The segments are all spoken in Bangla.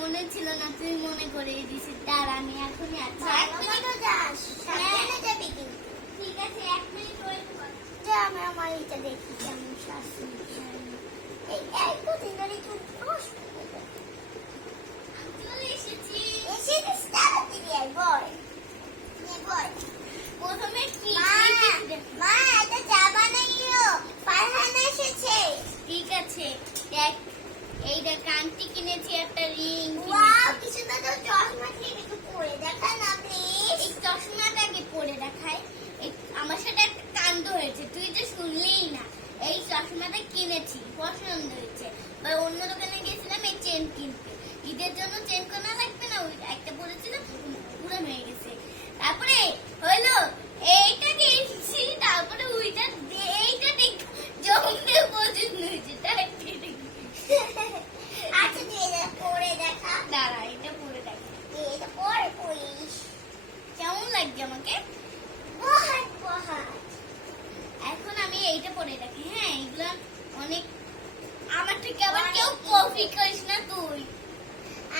মনে ছিল না, তুই মনে করে দিছিস। দাঁড়া আমি এখনই আছি। ঠিক আছে, 1 মিনিট ওয়েট কর। যা আমি আমার এটা দেখি কেমন শাস্তি এই একদিন ধরে একটু চলে এসেছি। এসে স্টার্ট দিয়ে বল বল প্রথমে কি মা এটা চা বানাইও ফারহান এসেছে। ঠিক আছে, দেখ এই দেখ আন্টি কিনেছি একটা রিং। ওয়াও কি সুন্দর তো চশমা কিনে একটু পরে দেখা না প্লিজ। এই চশমাটা আগে পরে দেখায়। আমার সাথে একটা কাণ্ড হয়েছে, তুই যে শুনলেই না। এই চশমাটা কিনেছি, পছন্দ হয়েছে। অন্য দোকানে গেছিলাম এই চেন কিনতে। ঈদের জন্য চেন কেনা লাগবে না, ওই একটা পরেছিলাম পুরো হয়ে গেছে। তারপরে হইলো এইটা কিনছি, তারপরে ওইটা এইটা জমতে পছন্দ হয়েছে। আচ্ছা তুই এটা পরে দেখা। দাঁড়া এটা পরে দেখা এটা পরে পড়িস কেমন লাগছে আমাকে। বহুত বহুত। এখন আমি এইটা পরে দেখি। হ্যাঁ এগুলো অনেক। আমার থেকে আবার কেউ কপি করিস না তুই।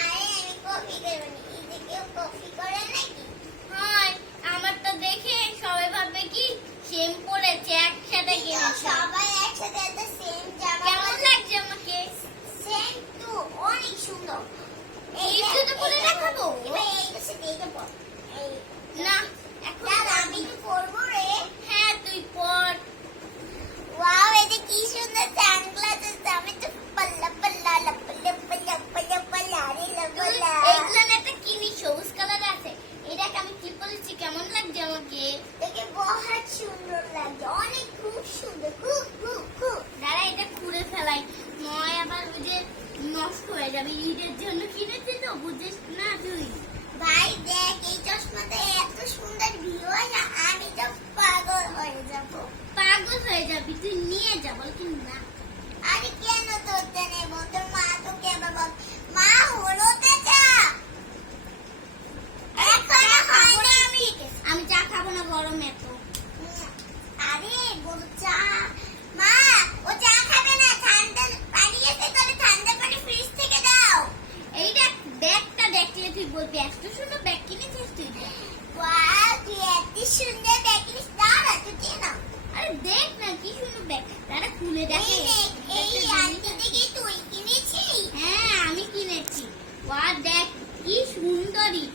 আরে আমি কপি করব না, এটা কেউ কপি করে নাকি? হ্যাঁ আমারটা দেখে সবাই ভাববে কি সেম পরেছে, একসাথে কিনেছে। সবাই একসাথে একটা সেম জামা কেমন লাগছে আমাকে। সেম তো অনেক সুন্দর। এই শুধু পরে দেখাবো এবার এইটা সাথে এইটা পর। এই না এখন দাদা আমি তো পরবো রে। হ্যাঁ তুই পর। ওয়াও এটা কি সুন্দর সানগ্লাসেস। আমি তো পাল্লা পাল্লা লাপলা পাল্লা পাল্লা পাল্লা রে লাপলা। এইগুলো না একটা কিনি সবুজ কালার আছে। এটাকে আমি কি বলেছি, কেমন লাগছে আমাকে। দেখে বহুত সুন্দর লাগছে, অনেক খুব সুন্দর, খুব খুব খুব। দাঁড়া এটা খুলে ফেলাই, নয় আবার ওই যে নষ্ট হয়ে যাবে। ঈদের জন্য কিনেছি তো, বুঝিস না তুই। ভাই দেখ এই চশমাটা এত সুন্দর ভিউ হয় না, আমি তো পাগল হয়ে যাব। পাগল হয়ে যাবি, তুই নিয়ে যা। বল কি না। আরে কেন তোরটা নেব? তোর মা তোকে আবার বল মা হলো তে চা এখন হয় না। আমি চা খাবো না, গরম এত। আরে বল চা মা ও চা খাবে না, ঠান্ডা পানি আছে তাহলে ঠান্ডা পানি ফ্রিজ থেকে দাও। এইটা ব্যাগটা দেখলে তুই বলবি এত সুন্দর ব্যাগ কিনেছিস তুই। ওয়াও তুই এত সুন্দর ব্যাগ কিনিস, দাঁড়া তুই কেন? আরে দেখ না কি সুন্দর ব্যাগ। দাঁড়া খুলে দেখে। এই আন্টি দেখি তুই কিনেছিস? হ্যাঁ আমি কিনেছি। ওয়া দেখ কি সুন্দরই।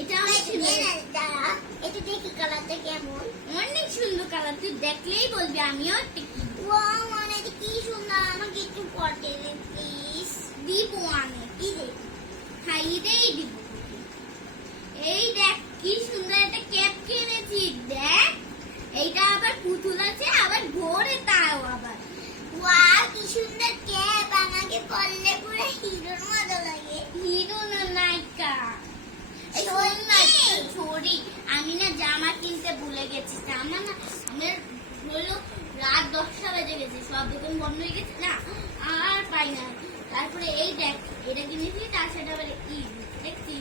এটা অনেক সুন্দর। দাঁড়া এটা দেখি কালারটা কেমন। অনেক সুন্দর কালার, তুই দেখলেই বলবি আমিও একটা কিনবো। ওয়াও মানে কি সুন্দর, আমাকে একটু পটে দে প্লিজ। দিব আমি। কি দেখি? খাইয়েই দিব। এই দেখ কি সুন্দর একটা ক্যাপ কিনেছি। দেখ এইটা আবার পুতুল আছে, আবার ঘোরে তাও আবার। ওয়াও কি সুন্দর ক্যাপ, আমাকে পরলে পুরো হিরোর মতো লাগে। হিরো না নায়িকা। এই শোন না ছড়ি, আমি না জামা কিনতে ভুলে গেছি। জামা না আমার হলো রাত 10টা বেজে গেছে, সব দোকান বন্ধ হয়ে গেছে না, আর পাই না। তারপরে এই দেখ এটা কিনেছি, তার সাথে আবার কি দেখছি